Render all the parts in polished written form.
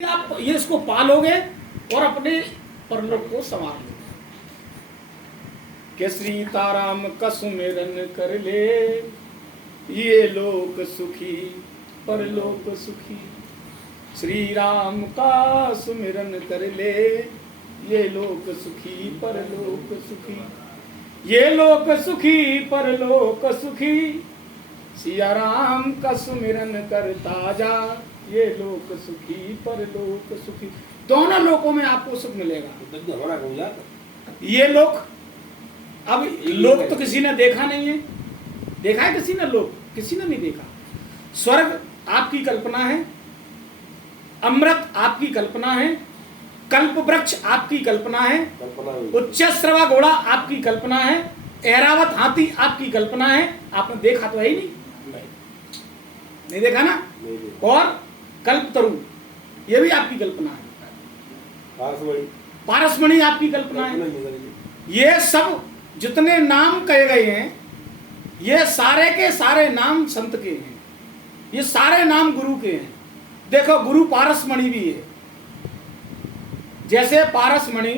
आप ये इसको पालोगे और अपने परलोक को संवार लोगे। के सीताराम का सुमिरन कर ले, ये लोक सुखी परलोक सुखी। श्री राम का सुमिरन कर ले, ये लोक सुखी परलोक सुखी। ये लोक सुखी परलोक सुखी, सिया राम का सुमिरन करता जा, ये लोक सुखी परलोक सुखी। दोनों लोकों में आपको सुख मिलेगा। ये लोक, अब लोक तो किसी ने देखा नहीं है, देखा है किसी ने? लोक किसी ने नहीं देखा। स्वर्ग आपकी कल्पना है, अमृत आपकी कल्पना है, कल्प वृक्ष आपकी कल्पना है, उच्चश्रवा घोड़ा आपकी कल्पना है, ऐरावत हाथी आपकी कल्पना है। आपने देखा तो है ही नहीं देखा ना? और कल्प तरु ये भी आपकी कल्पना है, पारसमणि आपकी कल्पना है। ये सब जितने नाम कहे गए हैं, ये सारे के सारे नाम संत के हैं, ये सारे नाम गुरु के हैं। देखो, गुरु पारसमणि भी है। जैसे पारसमणि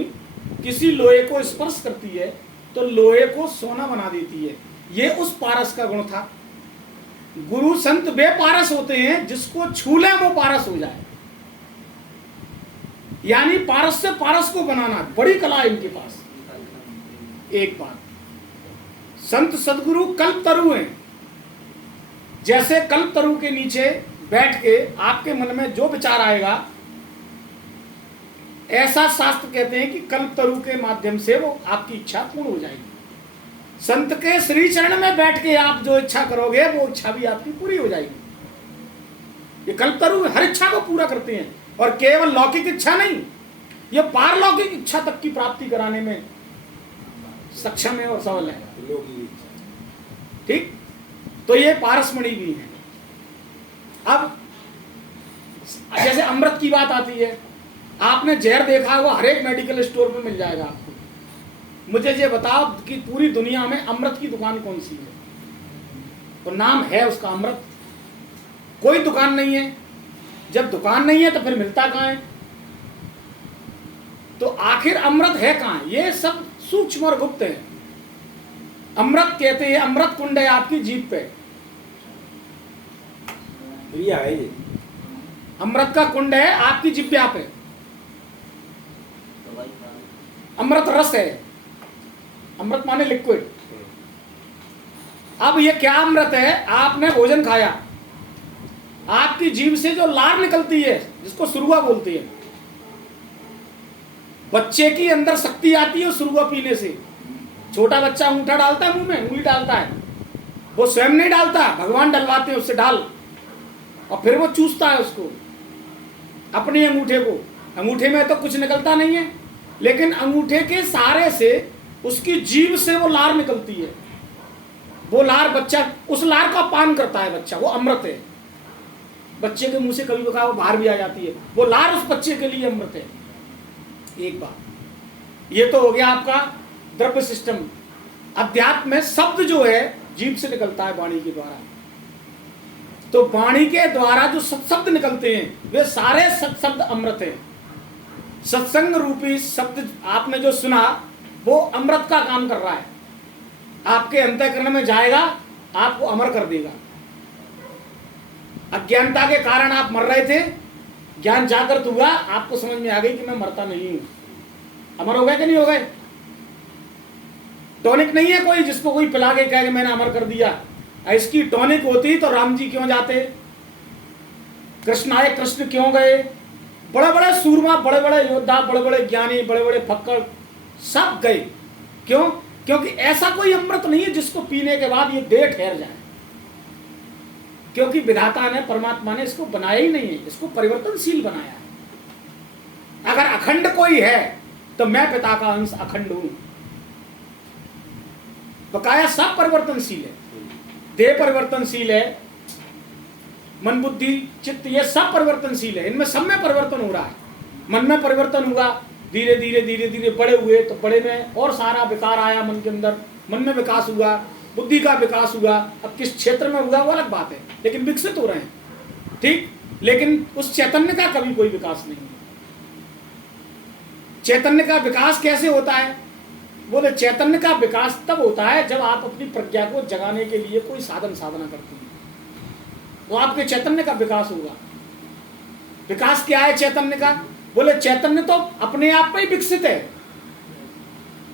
किसी लोहे को स्पर्श करती है तो लोहे को सोना बना देती है, ये उस पारस का गुण था। गुरु संत वे पारस होते हैं जिसको छू ले वो पारस हो जाए, यानी पारस से पारस को बनाना बड़ी कला है इनके पास। एक बात, संत सदगुरु कल्प तरु हैं। जैसे कल्प तरु के नीचे बैठ के आपके मन में जो विचार आएगा, ऐसा शास्त्र कहते हैं कि कल्प तरु के माध्यम से वो आपकी इच्छा पूर्ण हो जाएगी। संत के श्री चरण में बैठ के आप जो इच्छा करोगे वो इच्छा भी आपकी पूरी हो जाएगी। ये कल्पतरु हर इच्छा को पूरा करते हैं, और केवल लौकिक इच्छा नहीं, ये पारलौकिक इच्छा तक की प्राप्ति कराने में सक्षम है और सबल है। ठीक, तो ये पारसमणि भी है। अब जैसे अमृत की बात आती है, आपने जहर देखा है, वो हर एक मेडिकल स्टोर पे मिल जाएगा आपको। मुझे ये बताओ कि पूरी दुनिया में अमृत की दुकान कौन सी है? तो नाम है उसका अमृत, कोई दुकान नहीं है। जब दुकान नहीं है तो फिर मिलता कहाँ है? तो आखिर अमृत है कहाँ? ये सब सूक्ष्म और गुप्त है। अमृत कहते हैं, अमृत कुंड है आपकी जीभ पे, अमृत का कुंड है आपकी जिह्वा पे। अमृत रस है, अमृत माने लिक्विड। अब ये क्या अमृत है? आपने भोजन खाया, आपकी जीभ से जो लार निकलती है, जिसको सुरुआ बोलती है, बच्चे की अंदर शक्ति आती है सुरुआ पीने से। छोटा बच्चा अंगूठा डालता है मुंह में, उंगली डालता है, वो स्वयं नहीं डालता, भगवान डलवाते हैं उससे डाल, और फिर वो चूसता है उसको, अपने अंगूठे को। अंगूठे में तो कुछ निकलता नहीं है, लेकिन अंगूठे के सहारे से उसकी जीभ से वो लार निकलती है। वो लार बच्चा, उस लार का पान करता है बच्चा, वो अमृत है। बच्चे के मुंह से कभी कभी वो बाहर भी आ जाती है, वो लार उस बच्चे के लिए अमृत है। एक बात ये तो हो गया आपका द्रव्य सिस्टम। अध्यात्म में शब्द जो है जीभ से निकलता है वाणी के द्वारा, तो वाणी के द्वारा जो सत्शब्द निकलते हैं वे सारे सत्शब्द अमृत हैं। सत्संग रूपी शब्द आपने जो सुना वो अमृत का काम कर रहा है, आपके अंतःकरण में जाएगा, आपको अमर कर देगा। अज्ञानता के कारण आप मर रहे थे, ज्ञान जागृत हुआ, आपको समझ में आ गई कि मैं मरता नहीं हूं। अमर हो गए कि नहीं हो गए? टॉनिक नहीं है कोई जिसको कोई पिला के कहे कि मैंने अमर कर दिया। इसकी टॉनिक होती तो राम जी क्यों जाते? कृष्ण आए, कृष्ण क्यों गए? बड़े बड़े सूरमा, बड़े बड़े योद्धा, बड़े बड़े ज्ञानी, बड़े बड़े फक्कड़ सब गए। क्यों? क्योंकि ऐसा कोई अमृत नहीं है जिसको पीने के बाद ये देह ठहर जाए। क्योंकि विधाता ने, परमात्मा ने इसको बनाया ही नहीं है, इसको परिवर्तनशील बनाया है। अगर अखंड कोई है तो मैं पिता का अंश अखंड हूं। बकाया सब परिवर्तनशील है, देह परिवर्तनशील है, मन बुद्धि चित्त ये सब परिवर्तनशील है। इनमें सब में परिवर्तन हो रहा है। मन में परिवर्तन हुआ, धीरे धीरे धीरे धीरे बड़े हुए, तो बड़े में और सारा विकार आया मन के अंदर, मन में विकास हुआ, बुद्धि का विकास हुआ। अब किस क्षेत्र में हुआ वो अलग बात है, लेकिन विकसित हो रहे हैं। ठीक, लेकिन उस चैतन्य का कभी कोई विकास नहीं है। चैतन्य का विकास कैसे होता है? बोले चैतन्य का विकास तब होता है जब आप अपनी प्रज्ञा को जगाने के लिए कोई साधना करते हैं, वो आपके चैतन्य का विकास होगा। विकास क्या है चैतन्य का? बोले चैतन्य तो अपने आप में ही विकसित है।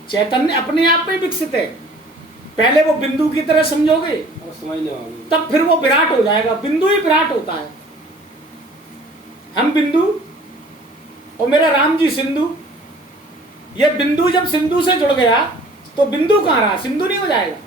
चैतन्य अपने आप में विकसित है। पहले वो बिंदु की तरह समझोगे, तब फिर वो विराट हो जाएगा। बिंदु ही विराट होता है। हम बिंदु और मेरा राम जी सिंधु, ये बिंदु जब सिंधु से जुड़ गया तो बिंदु कहाँ रहा? सिंधु नहीं हो जाएगा।